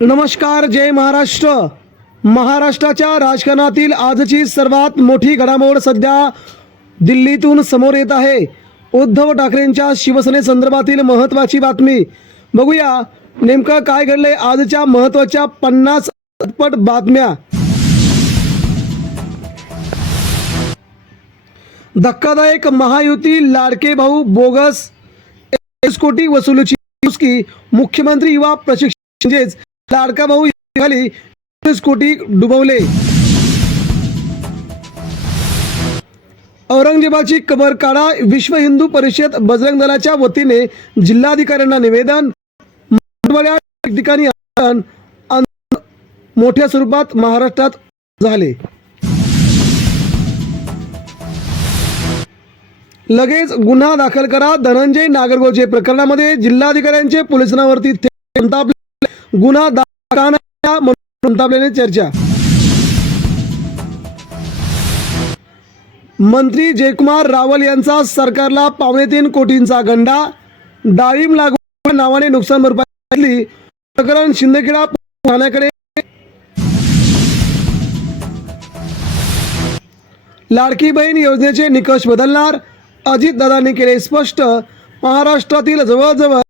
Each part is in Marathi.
नमस्कार जय महाराष्ट्र. महाराष्ट्राच्या राजकारणातील आजची सर्वात मोठी घडामोड सध्या दिल्लीतून समोर येत आहे. उद्धव ठाकरेंच्या शिवसेनेसंदर्भातील महत्त्वाची बातमी. बघूया नेमकं काय घडलंय आजच्या महत्त्वाच्या पन्नास पट बातम्या. धक्कादायक महायुती लाडके भाऊ बोगस एस कोटी वसुलीची मुख्यमंत्री युवा प्रशिक्षण म्हणजेच लाडका भाऊ खाली कोटी डुबवले. औरंगजेबाची कबर काढा विश्व हिंदू परिषद बजरंग दलाच्या वतीने जिल्हाधिकाऱ्यांना निवेदन. ठिकाणी मोठ्या स्वरूपात महाराष्ट्रात झाले. लगेच गुन्हा दाखल करा धनंजय नागरगोजे प्रकरणामध्ये जिल्हाधिकाऱ्यांचे पोलिसांवरती संतापले गुन्हा दाखल म्हणून चर्चा. मंत्री जयकुमार रावल यांचा सरकारला पावणे तीन कोटींचा गंडा. डाळिंब लागवड नावाने नुकसान भरपाई प्रकरण शिंदखेडा ठाण्याकडे. लाडकी बहीण योजनेचे निकष बदलणार. अजित दादांनी केले स्पष्ट. महाराष्ट्रातील जवळजवळ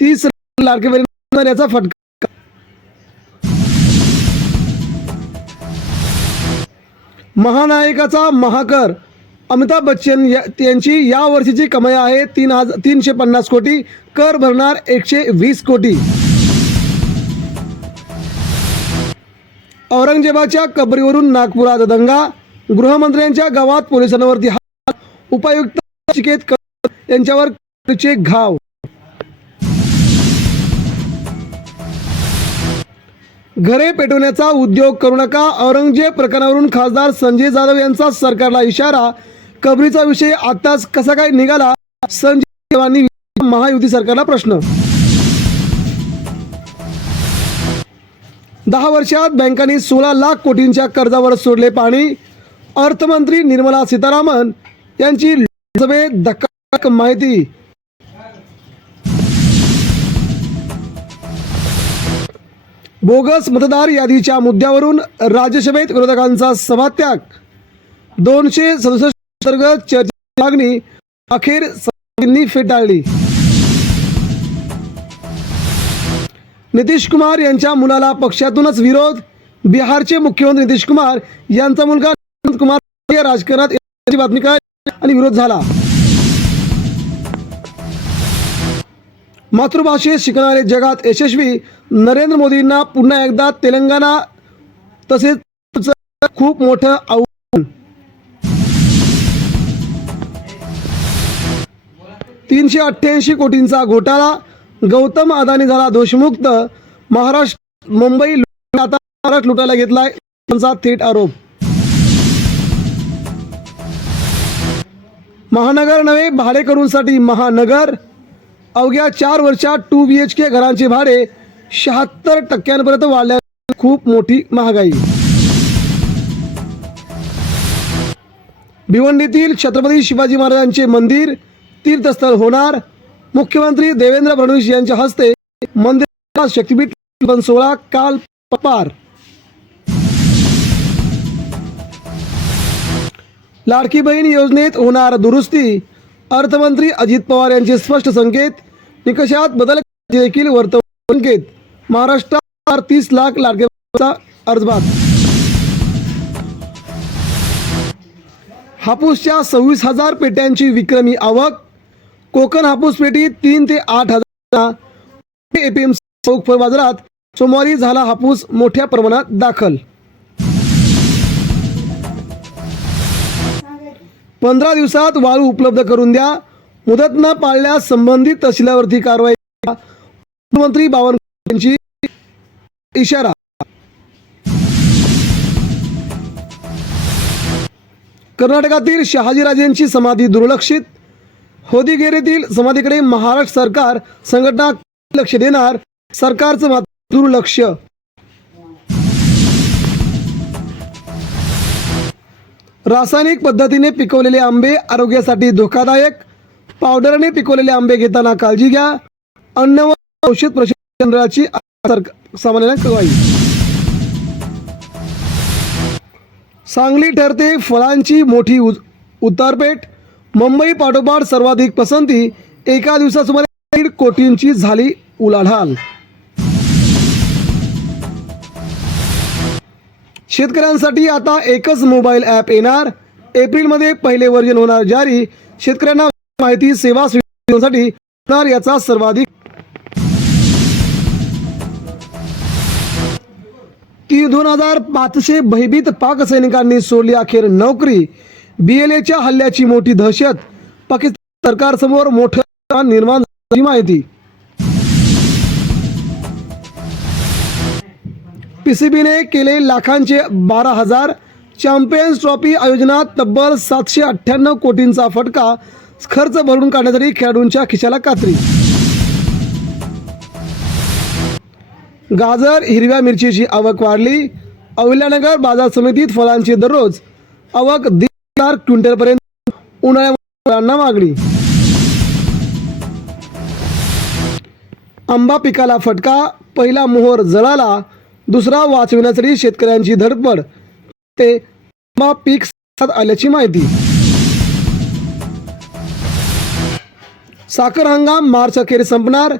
तीस लाडकी बहीण याचा फटका महानायकाचा महाकर. अमिताभ बच्चन या- यांची या वर्षीची कमाई आहे तीन हजार तीनशे पन्नास कोटी. कर भरणार एकशे वीस कोटी. औरंगजेबाच्या कबरीवरून नागपुरात दंगा. गृहमंत्र्यांच्या गावात पोलिसांवरती हात उपायुक्त चिकेत यांच्यावर घाव. घरे पेटवण्याचा उद्योग करू नका. औरंगजेब प्रकरणावरून खासदार संजय जाधव यांचा सरकारला इशारा. कबरीचा विषय आताच कसा काय निघाला? संजय जाधवांनी महायुती सरकारला प्रश्न. दहा वर्षात बँकांनी सोळा लाख कोटींच्या कर्जावर सोडले पाणी. अर्थमंत्री निर्मला सीतारामन यांची लोकसभेत धक्कादायक माहिती. बोगस मतदार यादीच्या मुद्द्यावरून राज्यसभेत विरोधकांचा सभात्याग. दोनशे सदुसष्ट अंतर्गत चर्चेची मागणी अखेर सभापतींनी फेटाळली. नितीश कुमार यांच्या मुलाला पक्षातूनच विरोध. बिहारचे मुख्यमंत्री नितीश कुमार यांचा मुलगा कुमार राजकारणात बातमी काय आणि विरोध झाला. मातृभाषेत शिकणारे जगात यशस्वी नरेंद्र मोदींना पुन्हा एकदा तेलंगणा तसेच खूप मोठं आव्हान. तीनशे अठ्ठ्याऐंशी कोटींचा घोटाळा गौतम अदानी झाला दोषमुक्त महाराष्ट्र मुंबई आता महाराष्ट्र लुटायला घेतलाय त्यांचा थेट आरोप. महानगर नव्हे भाडेकरूंसाठी महानगर अवघ्या चार वर्षात टू बी एच के घरांचे भाडे शहात्तर टक्क्यांपर्यंत वाढल्या खूप मोठी महागाई. भिवंडीतील छत्रपती शिवाजी महाराजांचे मंदिर तीर्थस्थळ होणार. मुख्यमंत्री देवेंद्र फडणवीस यांच्या हस्ते मंदिर शक्तीपीठ पण सोहळा काल पार. लाडकी बहीण योजनेत होणार दुरुस्ती. अर्थमंत्री अजित पवार यांचे स्पष्ट संकेत निकषात बदल देखील वर्तवून संकेत. महाराष्ट्रात तीस लाख लाडक्या अर्जबाद हापूसच्या सव्वीस हजार पेट्यांची विक्रमी आवक. कोकण हापूस पेटी तीन ते आठ हजार एपीएमसी बाजारात सोमवारी झाला हापूस मोठ्या प्रमाणात दाखल. पंधरा दिवसात वाळू उपलब्ध करून द्या. मुदत न पाळल्यास संबंधित तहसीलावरती कारवाई मुख्यमंत्री बावनकुळे यांची इशारा. कर्नाटकातील शहाजीराजेंची समाधी दुर्लक्षित. होदीगेरीतील समाधीकडे महाराष्ट्र सरकार संघटना लक्ष देणार. सरकारचं मात्र दुर्लक्ष. रासायनिक पद्धतीने पिकवलेले आंबे आरोग्यासाठी धोकादायक. पावडरने पिकवलेले आंबे घेताना काळजी घ्या. अन्न व औषध प्रशिक्षण केंद्राची सरकार सांगली ठरते फळांची मोठी उज उतारपेठ. मुंबई पाठोपाठ सर्वाधिक पसंती. एका दिवसात सुमारे दीड कोटींची झाली उलाढाल. शेतकऱ्यांसाठी आता एकच मोबाईल ॲप येणार. एप्रिलमध्ये पहिले वर्जन होणार जारी. शेतकऱ्यांना माहिती सेवा सुविधांसाठी होणार याचा सर्वाधिक की दोन हजार पाचशे भयभीत पाक सैनिकांनी सोडली अखेर नोकरी. बीएलएच्या हल्ल्याची मोठी दहशत. पाकिस्तान सरकारसमोर मोठं निर्माण झाली माहिती. पीसीबीने केले लाखांचे बारा हजार. चॅम्पियन्स ट्रॉफी आयोजनात तब्बल सातशे अठ्ठ्याण्णव कोटींचा फटका. खर्च भरून काढण्यासाठी खेळाडूंच्या खिशाला कात्री. गाजर हिरव्या मिरचीची आवक वाढली. अहिल्यानगर बाजार समितीत फळांची दररोज आवक दीड लाख क्विंटलपर्यंत उन्हाळ्यामध्ये फळांना मागणी. आंबा पिकाला फटका पहिला मोहर जळाला. दुसरा वाचविण्यासाठी शेतकऱ्यांची धडपड. ते पीक आल्याची माहिती. साखर हंगाम मार्च अखेर संपणार.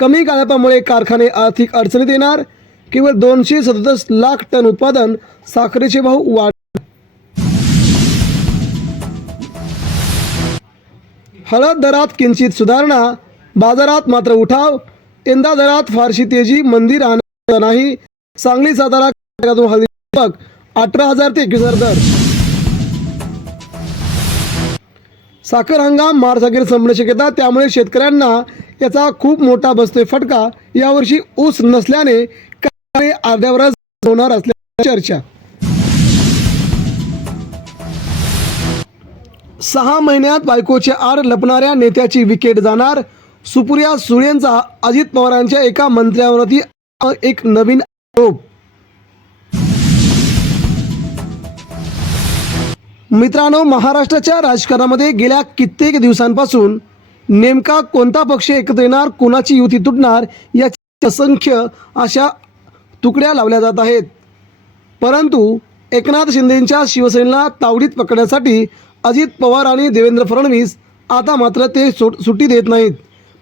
कमी गाळपामुळे कारखाने आर्थिक अडचणीत येणार. केवळ दोनशे सदतीस लाख टन उत्पादन साखरेचे भाव वाढ हळद दरात किंचित सुधारणा. बाजारात मात्र उठाव. यंदा दरात फारशी तेजी मंदी राहणार नाही. सांगली सातारा कर्नाटकातून हळदी अठरा हजार ते एकवीस हजार दर. साखर हंगाम मार्च अखेर संपण्याची शक्यता त्यामुळे शेतकऱ्यांना याचा खूप मोठा बसतोय फटका. यावर्षी ऊस नसल्याने अर्ध्यावरच होणार असल्याची चर्चा. सहा महिन्यात बायकोच्या आड लपणाऱ्या नेत्याची विकेट जाणार. सुप्रिया सुळेंचा अजित पवारांच्या एका मंत्र्यावरती एक नवीन मित्रांनो महाराष्ट्राच्या राजकारणामध्ये गेल्या कित्येक दिवसांपासून नेमका कोणता पक्ष एकत्र येणार कोणाची युती तुटणार याची असंख्य अशा तुकड्या लावल्या जात आहेत. परंतु एकनाथ शिंदेंच्या शिवसेनेला तावडीत पकडण्यासाठी अजित पवार आणि देवेंद्र फडणवीस आता मात्र ते सुट सुट्टी देत नाहीत.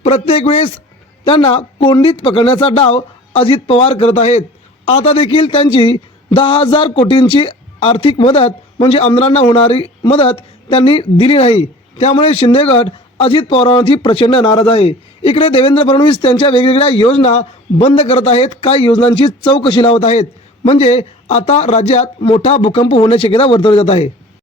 प्रत्येक वेळेस त्यांना कोंडीत पकडण्याचा डाव अजित पवार करत आहेत. आता देखील त्यांची दहा हजार कोटींची आर्थिक मदत म्हणजे आमदारांना होणारी मदत त्यांनी दिली नाही. त्यामुळे शिंदेगड अजित पवारांची प्रचंड नाराज आहे. इकडे देवेंद्र फडणवीस त्यांच्या वेगवेगळ्या योजना बंद करत आहेत. काही योजनांची चौकशी लावत आहेत. म्हणजे आता राज्यात मोठा भूकंप होण्याची शक्यता वर्तवली जात आहे.